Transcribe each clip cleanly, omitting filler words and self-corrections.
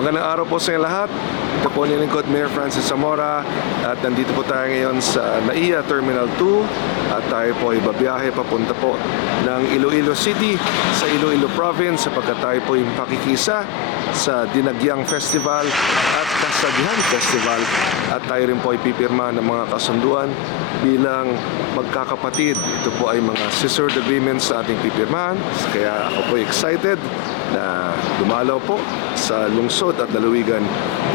Magandang araw po sa inyo lahat. Ito po nilingkod Mayor Francis Zamora at nandito po tayo ngayon sa NAIA Terminal 2 at tayo po ay babiyahe papunta po ng Iloilo City sa Iloilo Province sapagkat tayo po ay pakikisa sa Dinagyang Festival at Kasabihan Festival at tayo rin po ay pipirma ng mga kasunduan bilang magkakapatid. Ito po ay mga scissor agreements sa ating pipirmahan, kaya ako po excited na dumalaw po sa lungsod at lalawigan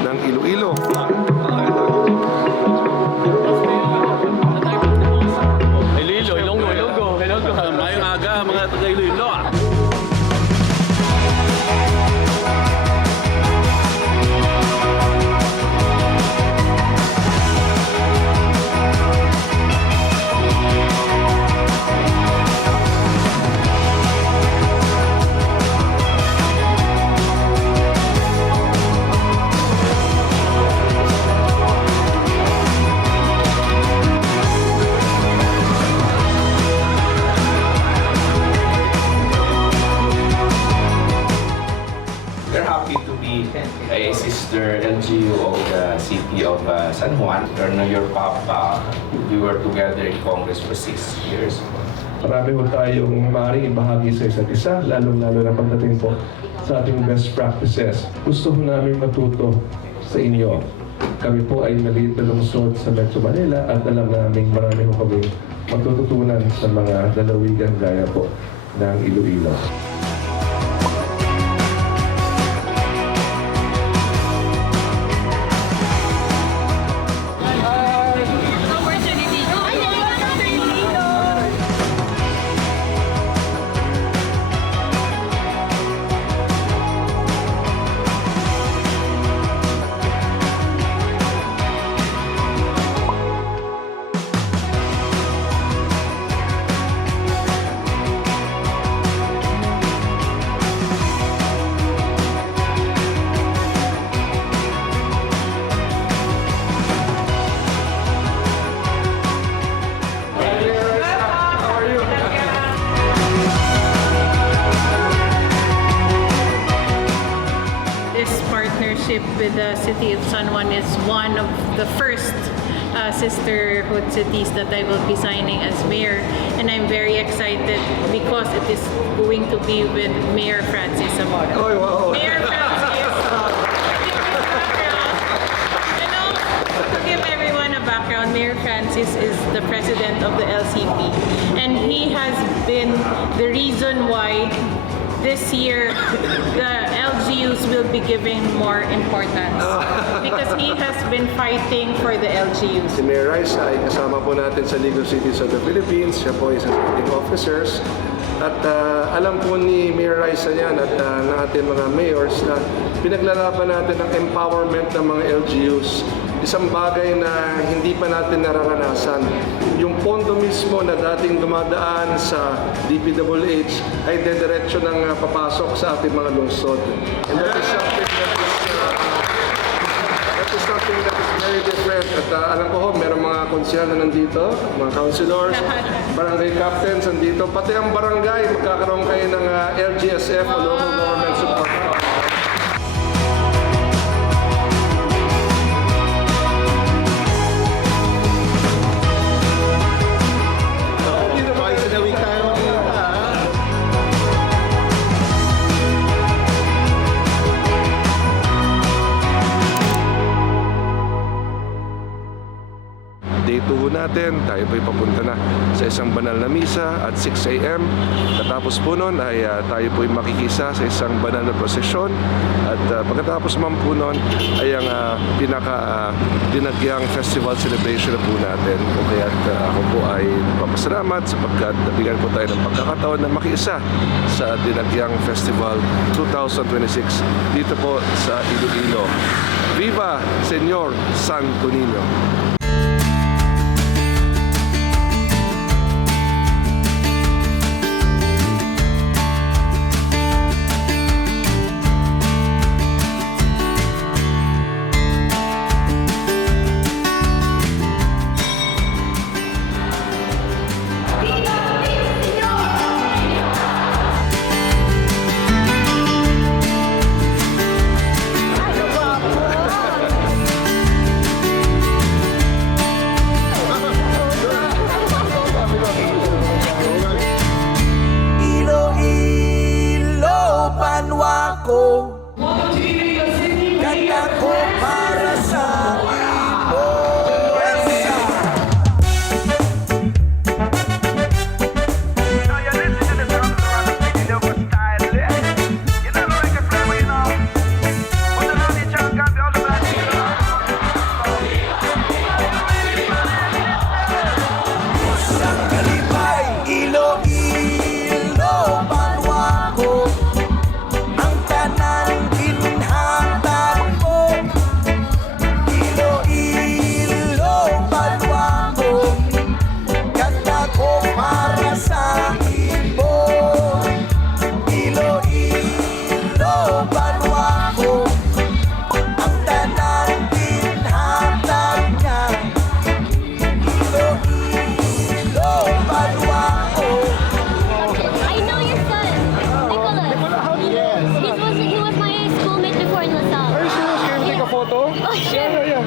ng Iloilo. Iloilo, Ilonggo. Mayong aga mga taga-Iloilo. We're happy to be a sister LGU of the city of San Juan. Your Papa, we were together in Congress for 6 years. Marami po tayong maaaring ibahagi sa isa't isa, lalong-lalo na pagdating po sa ating best practices. Gusto ko namin matuto sa inyo. Kami po ay maliit na lungsod sa Metro Manila at alam namin marami po kami matututunan sa mga lalawigan gaya po ng Iloilo. This partnership with the City of San Juan is one of the first sisterhood cities that I will be signing as mayor, and I'm very excited because it is going to be with Mayor Francis Zamora. Oh, wow. Mayor Francis, you know, to give everyone a background, Mayor Francis is the president of the LCP, and he has been the reason why this year the LGUs will be given more importance because he has been fighting for the LGUs. Si Mayor Raisa ay kasama po natin sa League of Cities of the Philippines. Siya po ay isa sa ating officers. At alam po ni Mayor Raisa yan at ng ating mga mayors na pinaglalaban natin ang empowerment ng mga LGUs. Isang bagay na hindi pa natin nararanasan. Yung pondo mismo na dating dumadaan sa DPWH ay dediretso ng papasok sa ating mga lungsod. And that is something that is very different. At alam ko ho, merong mga konsyal na nandito, mga councilors, barangay captains nandito, pati ang barangay, magkakaroon kayo ng LGSF o local government support. Day 2 natin, tayo po'y papunta na sa isang banal na misa at 6 a.m. Katapos po nun ay tayo po'y makikisa sa isang banal na prosesyon at pagkatapos man po nun ay ang Dinagyang Festival Celebration na po natin. Kaya ako po ay papasalamat sapagkat nabigyan po tayo ng pagkakataon na makiisa sa Dinagyang Festival 2026 dito po sa Iloilo. Viva Señor Santo Niño! ko. Kanta ko para sa imo. Sa Kalibay, Iloilo, banwa ko. Ang tanan ginhatag mo. Iloilo, banwa ko. Kanta ko para sa imo. Iloilo, banwa ko. Ang tanan ginhatag niya. Iloilo, banwa ko. I know your son, Nicholas. He was my schoolmate before in LaSalle. Are you serious? Can you take a photo? Oh, sure. Yeah.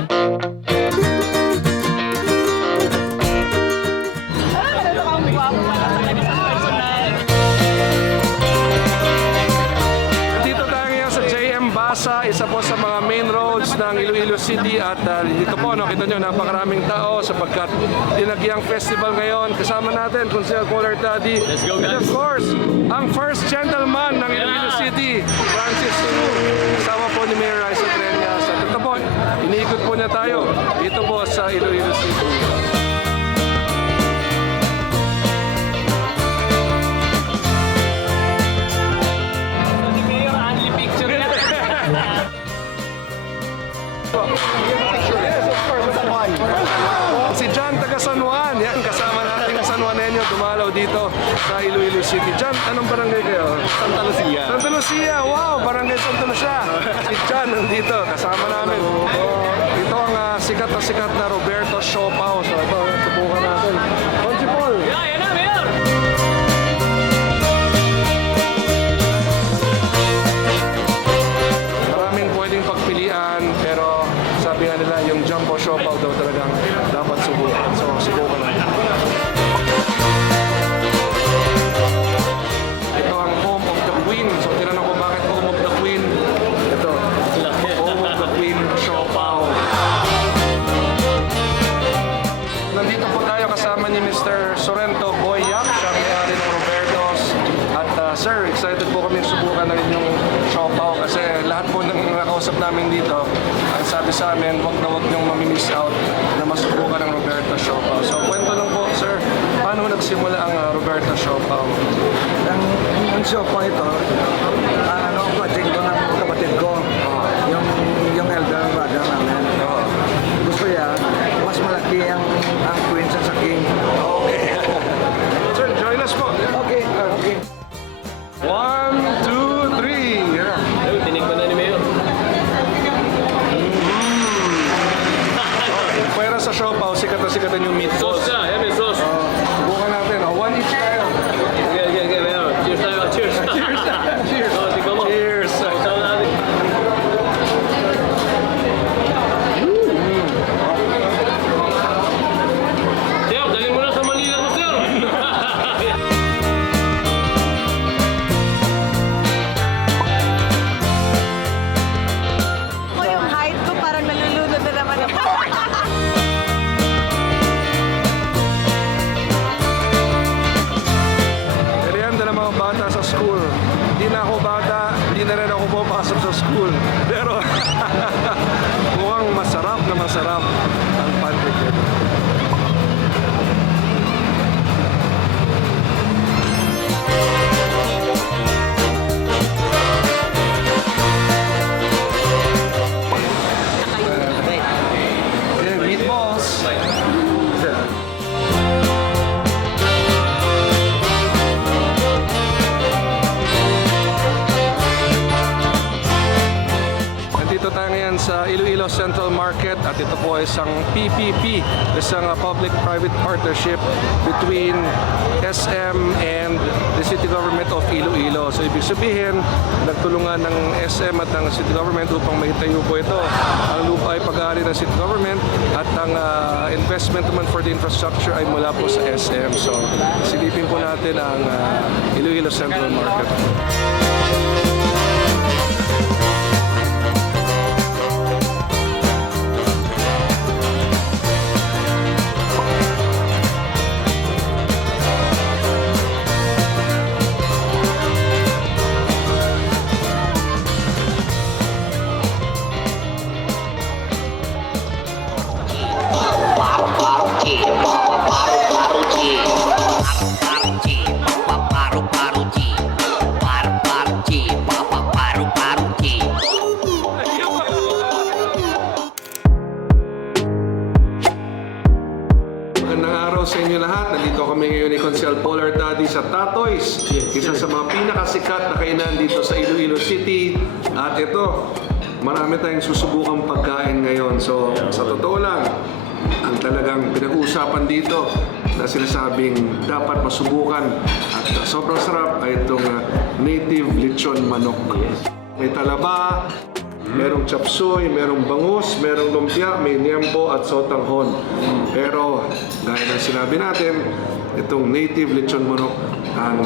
Dito tayo ngayon sa JM Basa, isa po sa mga main roads ng Iloilo City at dito po, nakita nyo, napakaraming tao sapagkat Dinagyang Festival ngayon. Kasama natin, Consel Polar Taddy. Let's go, And of guys. course, ang first gentleman ng Iloilo City, Francis Sunu. Kasama po ni Mayor Raisa Treñas. At ito po, iniikot po niya tayo dito po sa Iloilo City. Yes, of course. Si John taga San Juan. Yan, kasama natin ang San Juanenyo dumalaw dito sa Iloilo City. John, anong barangay kayo? Santa Lucia. Santa Lucia. Wow, barangay Santa Lucia. Si John nandito, kasama namin. Ito ang sikat na Roberto Siopaw. So ito, subukan natin. Conchi Paul. Yan na, Mayor! Maraming pwedeng pagpilian, pero sabi nga nila yung Jumbo Siopaw daw talagang dapat subukan. So subukan natin. Ito ang Home of the Queen. So tinanong ko bakit Home of the Queen. Ito, Home of the Queen Siopaw. Nandito po tayo kasama ni Mr. Sorrento Boyac, siya may-ari ng Roberto's. At sir, excited po kami subukan ng inyong siopaw kasi lahat po ng nakausap namin dito, ang sabi sa amin, wag niyong mamimiss out na masubukan ng Roberto siopaw. So kwento lang po, sir, paano nagsimula ang Roberto siopaw? Ang siopaw ito, project ko ng kapatid ko, yung elder brother namin. Gusto niya, mas malaki ang queen sa king. Sir, join us po. Okay, okay. 1, 2, 3. Yeah. Ayun, tinikman na ni Mayor. Pwera sa siopaw, sikat na sikatan yung meatballs. Sauce siya, yan may sauce. Subukan natin. 1 each tayo. Okay, Mayor. Cheers tayo. Cheers. Cheers. Cheers. Oh, tingnan mo. Cheers. Sausaw natin. Sir, dalhin mo na sa Manila to, sir. Ako yung height ko parang nalulunod na naman ako. Merienda ng mga bata sa school. Hindi na ako bata, hindi na rin ako pumapasok sa school. Pero mukhang masarap na masarap ang pancake nito. Okay, meatballs. Nandito tayo ngayon sa Iloilo Central Market at ito po ay isang PPP, isang public-private partnership between SM and the City Government of Iloilo. So ibig sabihin, nagtulungan ng SM at ng City Government upang maitayo po ito. Ang lupa ay pag-aari ng City Government at ang investment naman for the infrastructure ay mula po sa SM. So silipin po natin ang Iloilo Central Market. Isa sa mga pinakasikat na kainan dito sa Iloilo City. At ito, marami tayong susubukang pagkain ngayon. So, sa totoo lang, ang talagang pinag-uusapan dito na sinasabing dapat masubukan at sobrang sarap ay itong native lechon manok. May talaba, merong chop suey, merong bangus, merong lumpia, may niambo at sotanghon. Pero gaya ng sinabi natin, itong native lechon manok ang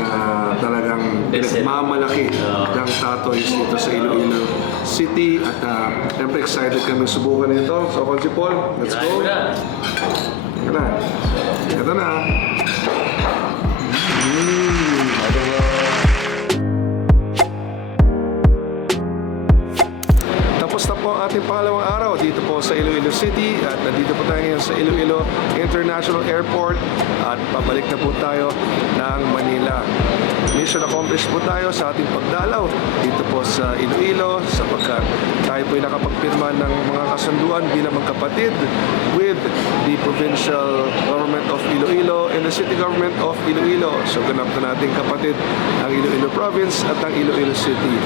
talagang pinagmamalaki ng Tatoys dito sa Iloilo City at siyempre excited kami subukan nito. So, Konsi Paul, let's go! Ito na. Ito na. Tapos na po ang ating pangalawang araw dito po sa Iloilo City at nandito po tayo ngayon sa Iloilo International Airport at pabalik na po tayo ng Manila. Mission accomplished po tayo sa ating pagdalaw dito po sa Iloilo sapagkat tayo po ay nakapagpirma ng mga kasunduan bilang magkapatid with the Provincial Government of Iloilo and the City Government of Iloilo. So ganap na nating kapatid ang Iloilo Province at ang Iloilo City.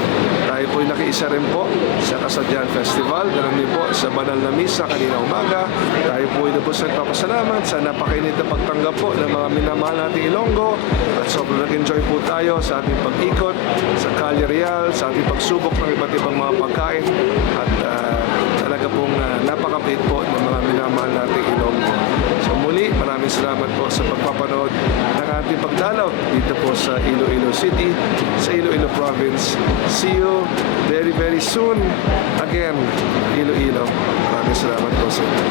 Tayo po ay nakiisa rin po sa Kasadyan Festival. Ganun din po sa Banal na Misa kanina umaga. Tayo po ay lubos na nagpapasalamat sa napakainit na pagtanggap po ng mga minamahal nating Ilonggo at sobrang nag-enjoy po tayo sa ating pag-ikot sa Calle Real, sa ating pagsubok ng iba't ibang mga pagkain at talaga pong napakabait po ng mga minamahal nating Ilonggo. So muli, maraming salamat po sa pagpapanood ng ating pagdalaw dito po sa Iloilo City, sa Iloilo Province. See you very, very soon again, Iloilo. Maraming salamat po sa inyo.